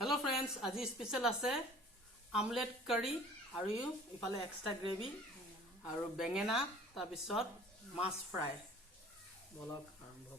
Hello friends, আজি special আছে omelette কাৰী আৰু ইফালে এক্সট্ৰা গ্ৰেভি আৰু বেঙেনা তাৰ পিছত মাছ ফ্ৰাই বলক আৰম্ভ